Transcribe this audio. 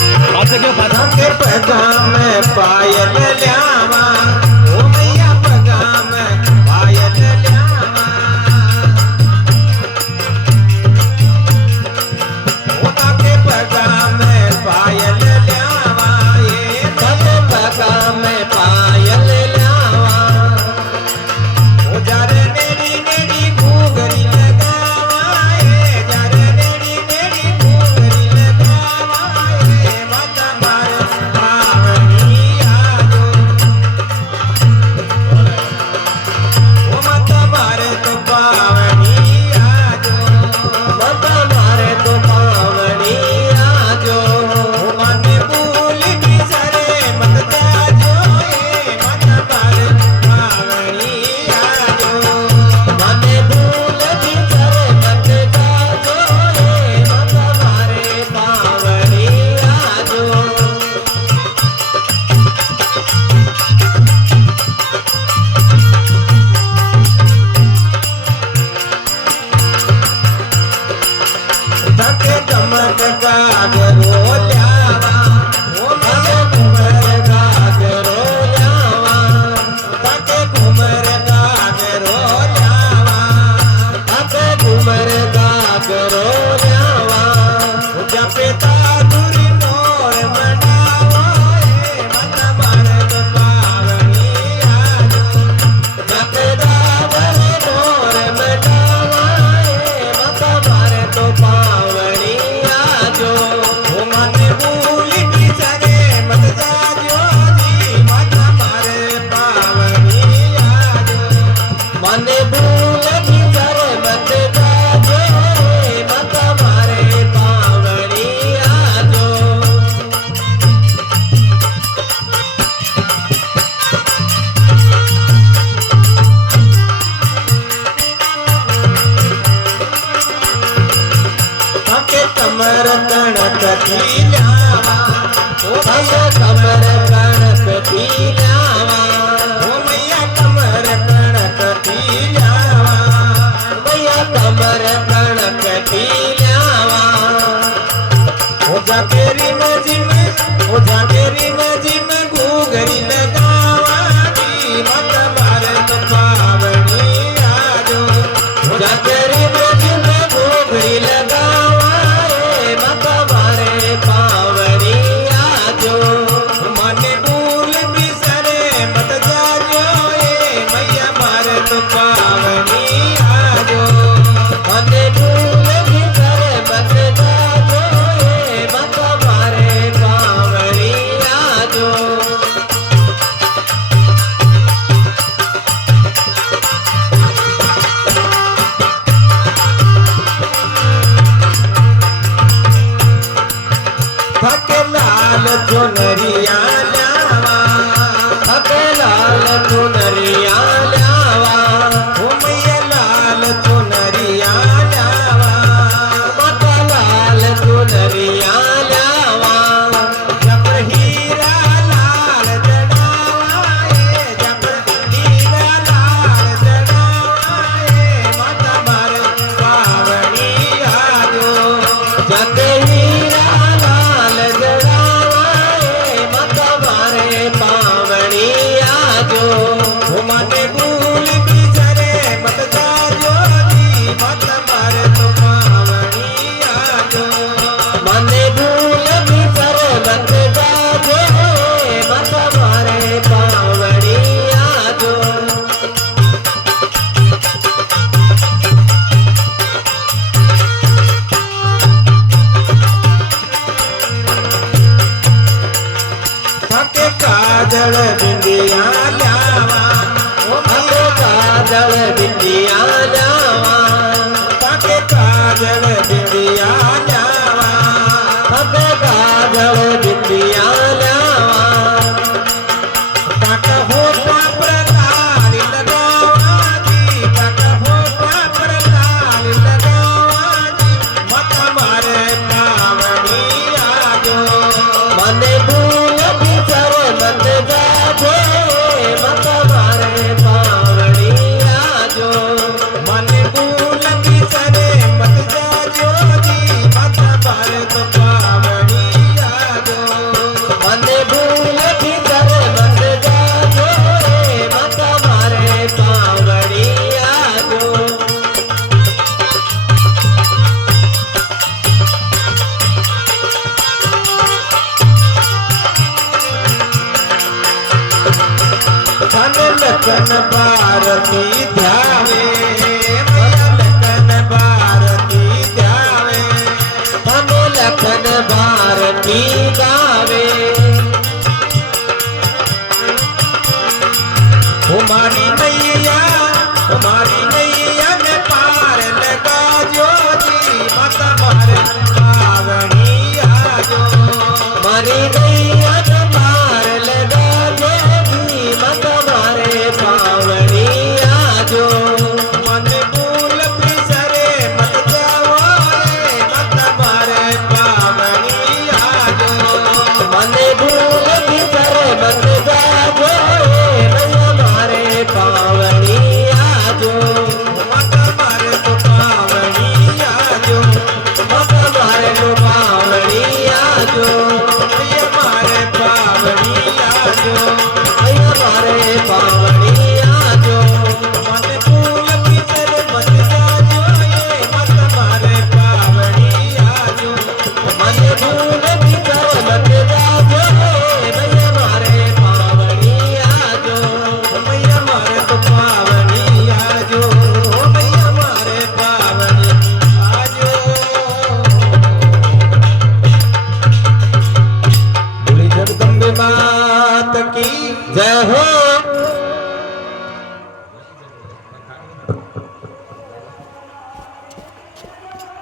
के पगा में पायल ल्यावा ओ मैया पगा में पायल ल्यावा ओ के पगा में पायल ल्यावा ये पगा में पायल ल्यावा ओ जारे नेड़ी नेड़ी घूंघरी लगावा ये जारे नेड़ी नेड़ी घूंघरी लगावा ये माता मार पावनी आजो ओ माता मारे तो पावनी आजो माता मारे तो पावनी आजो माने भूल भी सरे मत जाजो ये माता मारे पावनी आजो माने भूल भी सरे मत जाजो ये माता मारे पावनी आजो धके चमक गागरो ल्यावा ओ मेरे घुमर गागरो ल्यावा धके घुमर गागरो ल्यावा धके घुमर गागरो ल्यावा जपे तादुरी मोर मनावा ए मत मारे तो पावनी आजो जपे दावरी मोर मनावा ए मत मारे तो पावनी आजो ओ मने भूल भी सरे मत जाजो जी मत मारे पावनी आजो मने भूल भी सरे मत जाजो मत मारे पावनी आजो धके कमर कणक थी ल्यावा ओ मैया कमर कणक थी ल्यावा ओ मैया कमर कणक थी ल्यावा मैया कमर कणक थी ल्यावा ओ जाकेरी मजिम ओ जाकेरी मजिम घूंघरी लगावा जी मत मारे तो पावनी आजो ओ जाकेरी मजिम घूंघरी लगावा रे मत मारे पावनी आजो माने भूल भी सरे मत जाजो ये मैया मारे तो पावनी आजो माने भूल भी सरे मत जाजो ये मत मारे पावनी आजो धके लाल चुनरिया ल्यावा धके लाल चुनरिया ल्यावा ओ मैया लाल चुनरिया ल्यावा माता लाल चुनरिया ल्यावा जब हीरा लाल जड़ावा ये जब हीरा लाल जड़ावा ये माता मारे पावनी आजो जब हीरा लाल जड़ावा ये माता मारे पावनी आजो ओ माने भूल भी सरे मत जाजो जी मत मारे तो पावनी आजो माने भूल भी सरे मत जाजो ये मत मारे पावनी आजो धके काजल बिंदिया ल्यावा ओ धके काजल बिंदिया ल्यावा धके काजल बिंदिया ल्यावा धके काजल बिंदिया ल्यावा धके होठा पर लाली लगावा जी धके होठा पर लाली लगावा जी मत मारे पावनी आजो मने भूल भी सरे मत जाजो मत मारे पावनी आजो मने भूल भी सरे मत जाजो जी मत मारे तो पावनी आजो કી ગાવે મારી નૈયા ને પાર લગાજો જી માતા મારે આવણી આજો મારી